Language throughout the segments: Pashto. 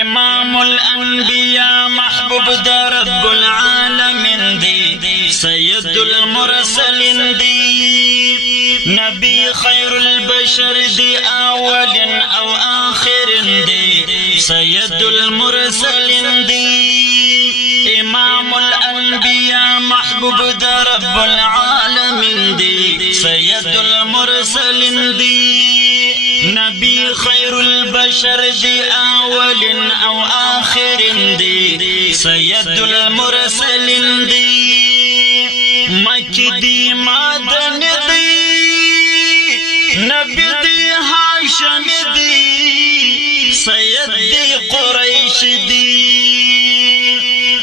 امام الانبیاء محبوب در رب العالمین دی سید المرسلین دی نبی خیر البشر دی اول او آخر دی سید المرسلین دی امام الانبیاء محبوب در رب العالمین دی سید المرسلین دی نبی خیر البشر دی اول او آخر دی سید المرسلین دی مکی دی مدن دی نبی دی هاشم دی سید دی قریش دی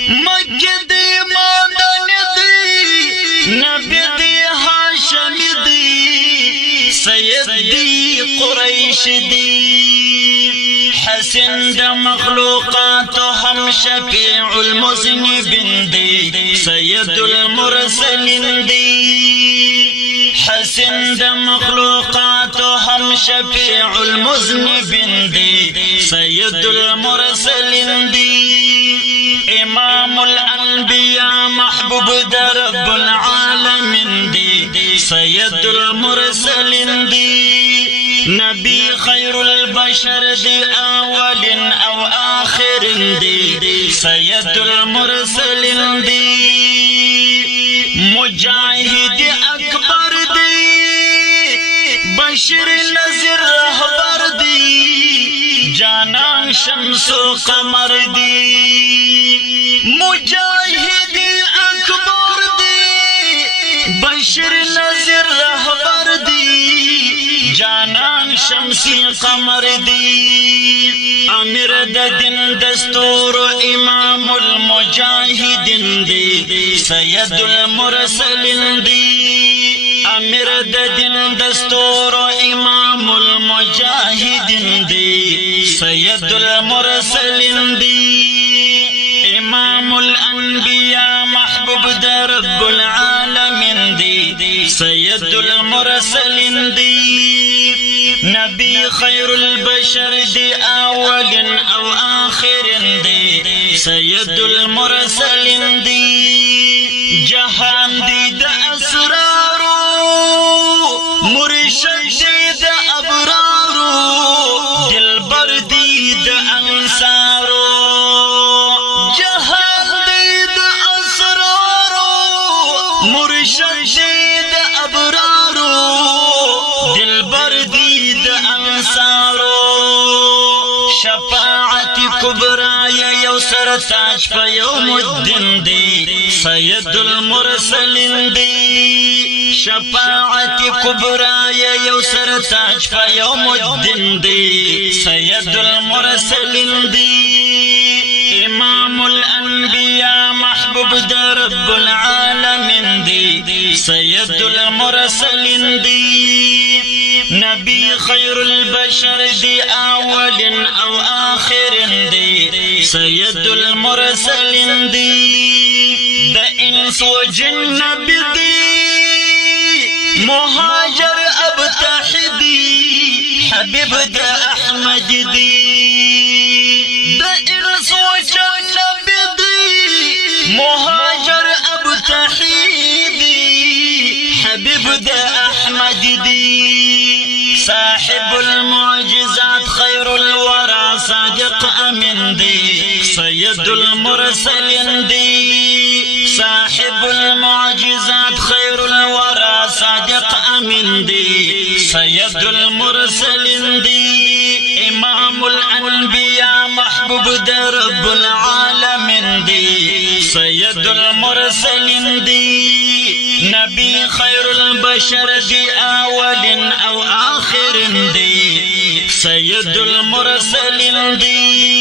مکی دی مدن دی نبی دی هاشم دی سید دی قریش دی حسن د مخلوقات هم شفیع المذنبین دی سید المرسلین دی حسن د مخلوقات هم شفیع المذنبین دی سید المرسلین دی امام الانبیاء محبوب در رب العالمین دی سید المرسلین دی نبی خیر البشر دی اول او آخر دی سید المرسلین دی مجاہد اکبر دی بشر نذیر رہبر دی جانان شمس و قمر دی مجاہد اکبر دی بشر نذیر رہبر دی جانان شمسی قمر دی امیر د دین دستور امام المجاہدین دی سید المرسلین دی امیر د دین دستور امام المجاہدین دی سید المرسلین دی امام الانبیاء محبوب در رب العالمین دی سید المرسلین دی نبی خیر البشر دی اول او آخر دی سید المرسلین دی جہان دی دا اسرارو مرشد دی دا ابرارو دلبر دی دا انصارو جہان دی دا اسرارو مرشد دی دا ابرارو دلبر دی دا انصارو شفاعت کبرای یو سر تاج پا یوم الدین دی سید المرسلین دی شفاعت کبرای یو سر تاج پا یوم الدین دی سید المرسلین دی امام الانبیاء محبوب در رب العالمین دی سید المرسلین دی نبی خیر البشر دی اول او آخر دی سید المرسلین دی دا انس و جن نبی دی مهاجر ابتحدی حبیب دا احمد دی دا انس و جن نبی دی مهاجر ابتحدی حبیب دا احمد دی صاحب المعجزات خیر الورى صادق امین دی سید المرسلین دی صاحب المعجزات خیر الورى صادق امین دی سید المرسلین دی امام الانبیاء محبوب در رب العالمین دی سید المرسلین دی نبی خیر البشر دی اول او آخر دی سید المرسلین دی